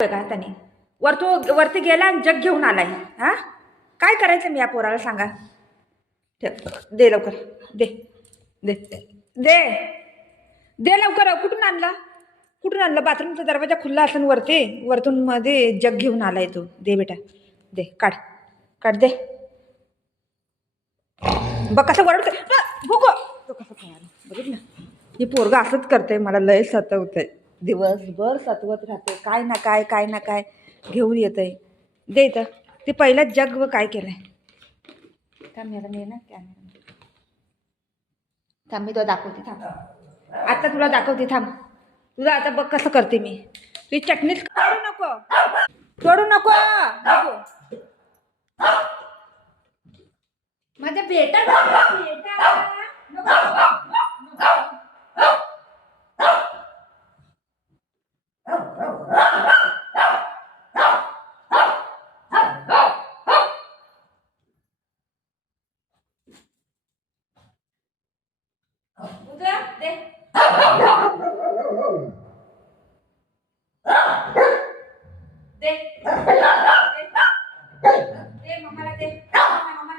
का त्याने वरती गेला आणि जग घेऊन आलाय. हा, काय करायचं मी या पोराला सांगा. दे लवकर, दे दे दे दे लवकर. कुठून आणलं? बाथरूमचा दरवाजा खुल्ला असेल वरतून मध्ये जग घेऊन आलाय तो. दे बेटा, दे, काढ काढ, दे. बघ कसं वरड भुको तो कसं खाणार. बघितलं, ही पोरगा असंच करते. मला लय सतवतंय, दिवसभर सतवत राहते. काय ना काय घेऊन येतंय. दे इथं. ते पहिलंच जग व काय केलंय. थांब, याला मी ना कॅमेरा, थांब, मी तुला दाखवते. थांब, आता तुला दाखवते. थांब, तुला आता बघ कसं करते मी. तुझी चटणीच तोडू नको. माझ्या बेटा दे. दे मम्माला, दे. मम्मा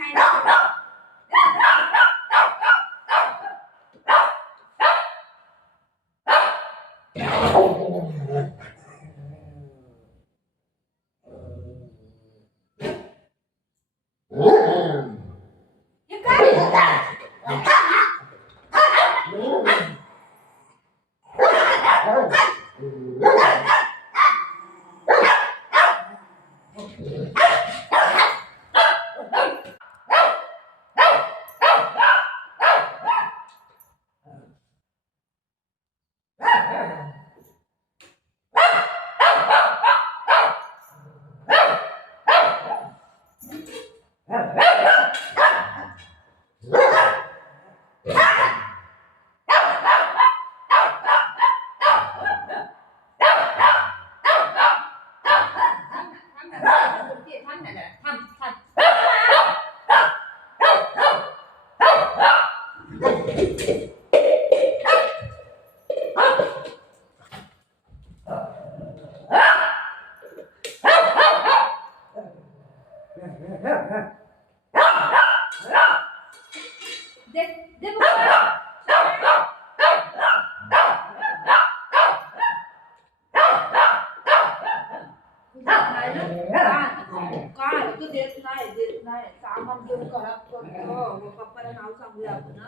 नाही देत नाही. सामान घेऊन खराब करतो. पप्पाला नाव सांगूया आपण.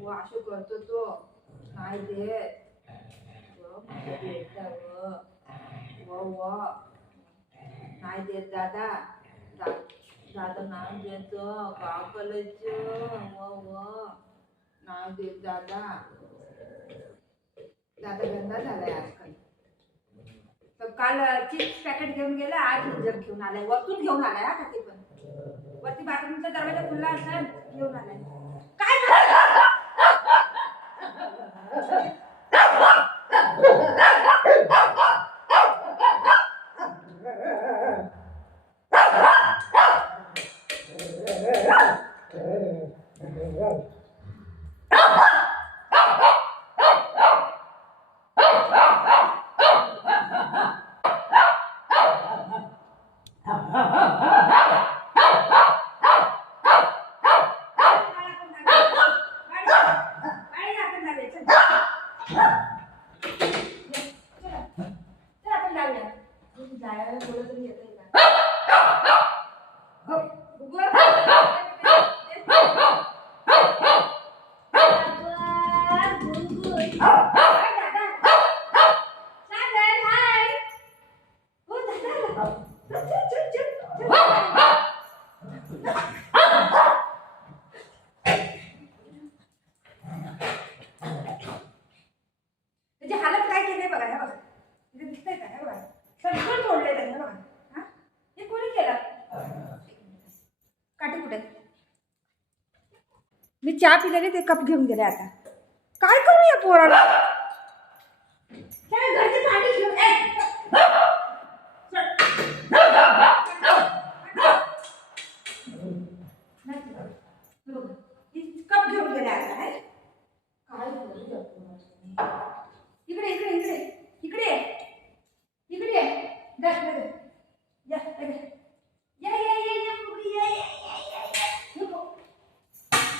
व असं करतो तो. नाही देत. नाही देत दादा. दादा नाही देत. का करायचं? नाही देत दादा. दादा गंदा झालाय आजकाल. तर काल चिप्स पॅकेट घेऊन गेला, आज जग घेऊन आलाय. वरतून घेऊन आलाय. हा, का ते पण वरती बाथरूमचा दरवाजा खुल्ला असेल घेऊन आलाय. काय हालत काय केले बघा. हे बघा, दिसतंय का? हे बघा, सगळं तोडलंय त्याने. बघा, हा, हे कोणी केलं? काठी कुठे? मी चहा पिलेले, ते कप घेऊन गेले. आता काय करू या पोराला? घरची भांडी घेऊन कप घेऊन गेले. आता काय करू? इकडे इकडे इकडे इकडे इकडे जा, लगे. या, लगे. या, या, या, या, पुढे या, या, या, या, या. ये बघ.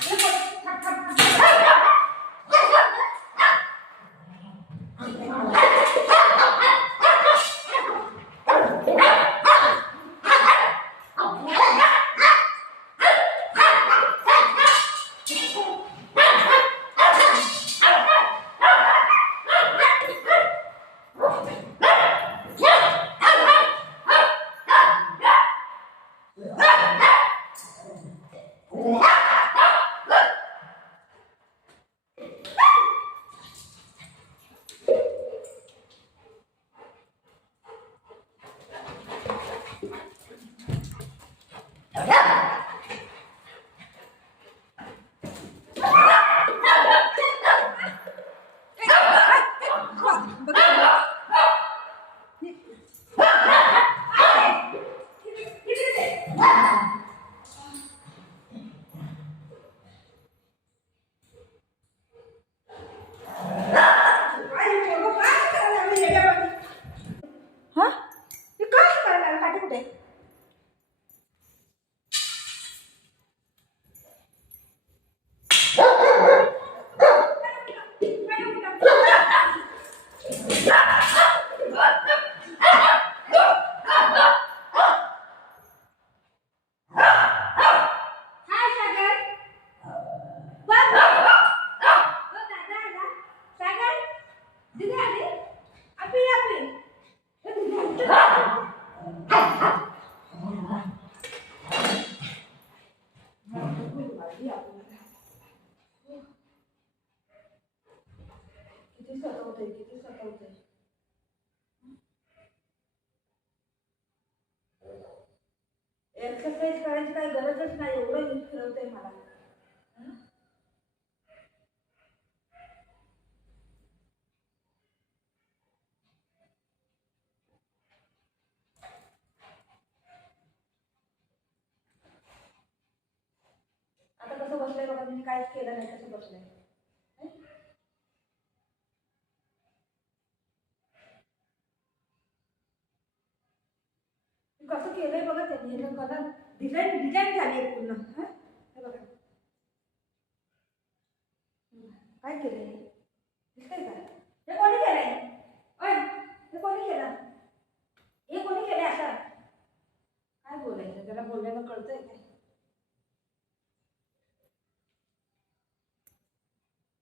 ये बघ. थांब, थांब, थांब. हा हे काय करायला काटे कुठे किती सतावते एक्सरसाइज करायची काही गरजच नाही एवढं यूज फिरवतंय मला हं? आता कसं बसलंय बघा मी काहीच केलं नाही कसं बसलंय हं? कसं केलंय बघा त्यांनी हे कलर डिझाईन डिझाईन झाली आहे पूर्ण हं? हे बघा काय केलंय दिसतंय का